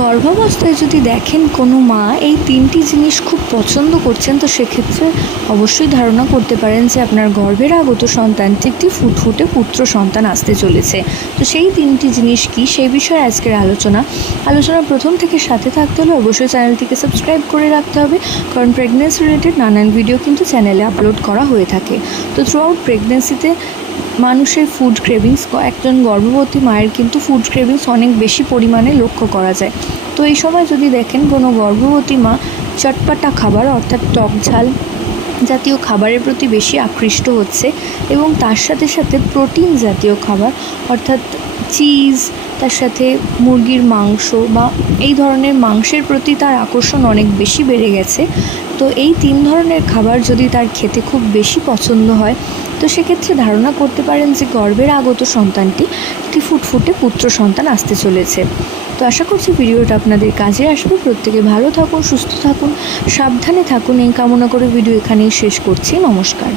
গর্ভাবস্থায় যদি দেখেন কোনো মা এই তিনটি জিনিস খুব পছন্দ করছেন, তো সেক্ষেত্রে অবশ্যই ধারণা করতে পারেন যে আপনার গর্ভের আগত সন্তানটি একটি ফুটফুটে পুত্র সন্তান আসতে চলেছে। তো সেই তিনটি জিনিস কি? সেই বিষয়ে আজকের আলোচনা। আলোচনা প্রথম থেকে সাথে থাকতে হলে অবশ্যই চ্যানেলটিকে সাবস্ক্রাইব করে রাখতে হবে, কারণ প্রেগনেন্সি রিলেটেড নানান ভিডিও কিন্তু চ্যানেলে আপলোড করা হয়ে থাকে। তো থ্রু আউট প্রেগনেন্সিতে মানুষের ফুড ক্রেভিংস একজন গর্ভবতী মায়ের কিন্তু ফুড ক্রেভিংস অনেক বেশি পরিমাণে লক্ষ্য করা যায়। তো এই সময় যদি দেখেন কোনো গর্ভবতী মা চটপাটা খাবার, অর্থাৎ টক ঝাল জাতীয় খাবারের প্রতি বেশি আকৃষ্ট হচ্ছে এবং তার সাথে সাথে প্রোটিন জাতীয় খাবার, অর্থাৎ চিজ তার সাথে মুরগির মাংস বা এই ধরনের মাংসের প্রতি তার আকর্ষণ অনেক বেশি বেড়ে গেছে। তো এই তিন ধরনের খাবার যদি তার খেতে খুব বেশি পছন্দ হয়, তো সেক্ষেত্রে ধারণা করতে পারেন যে গর্ভের আগত সন্তানটি একটি ফুটফুটে পুত্র সন্তান আসতে চলেছে। তো আশা করছি ভিডিওটা আপনাদের কাজে আসবে। প্রত্যেকে ভালো থাকুন, সুস্থ থাকুন, সাবধানে থাকুন। এই কামনা করে ভিডিও এখানেই শেষ করছি। নমস্কার।